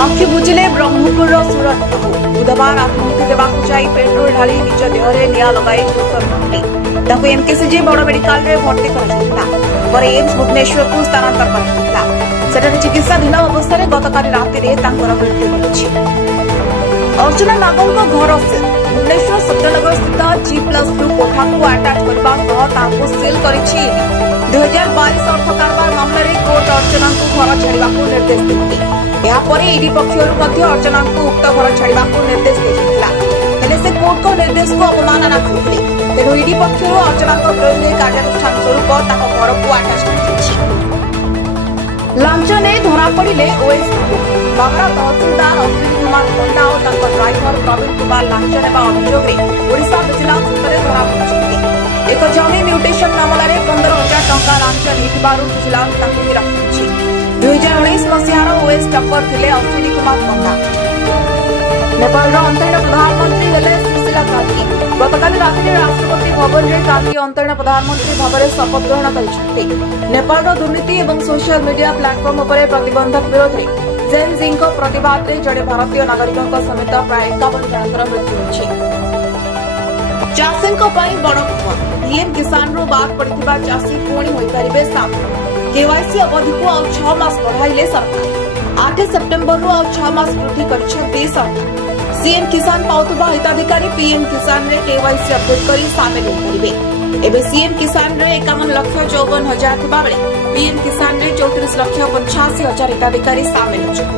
आखि बुझिले ब्रह्मपुर सूरत बाबू बुधवार आत्महत्या देवाक जाई पेट्रोल ढाली निज देहरे निया लगाई ताकू एमकेसीजी बड़ मेडिकल रे भर्ती करा पर एम्स भुवनेश्वर को स्थानांतर करा सेठारे चिकित्साधीन अवस्था गतकाली राति मृत्यु घटी। अर्चना नागल घर से भुवनेश्वर सत्यनगर स्थित G+2 कोठा को अटैच करने सील कर 2022 अर्थ कारबार मामलें कोर्ट अर्चना को घर छाड़ा निर्देश देते ईडी पक्षर अर्चना को उक्त घर छाड़ा निर्देश दिया से कोर्ट को निर्देश को अवमानना करते तेणु ईडी पक्षर अर्चना विरोध कार्यानुष्ठान स्वरूप घर को अटैच कर लांच ने धरा पड़े ओएस बाबरा तहसीलदार अश्विनी कुमार पंडा और ड्राइवर प्रवीण कुमार लांच नेबा अभियोग ओडिशा विजिलेंस धरा पड़े एक जमी म्यूटेशन मामलें 15,000 टंका लांच नहीं विजिलेंस गिरफ्त कर 2019 मसीहार ओएस टप्पर थे अश्विनी कुमार पंडा। नेपाल अंतरीण प्रधानमंत्री हेले सुशीला कार्की गतकाली राति राष्ट्रपति भवन में कार्की अंतरीण प्रधानमंत्री भाव में शपथ ग्रहण कर नेपाल दुर्नीति और सोशल मीडिया प्लाटफर्म पर प्रतिबंधक विरोध में जेन जी प्रतिवाद में जड़े भारतीय नागरिकों समेत प्राय 51 जनकर मृत्यु होगी। चाषी बड़ खबर पीएम किसान रू बाद पड़ता चाषी पुणी होइपारे सामना केवाईसी अवधि को 6 मास बढ़ाइले सरकार 8 सेप्टेम्बर 6 मास वृद्धि कर सरकार सीएम किसान पाउथुबा हिताधिकारी पीएम किसान रे केवाईसी अपडेट करी शामिल होइपारिबे। एबे सीएम किसान रे 51,54,000 थिबा बेले पीएम किसान रे 34,85,000 हिताधिकारी शामिल होछन।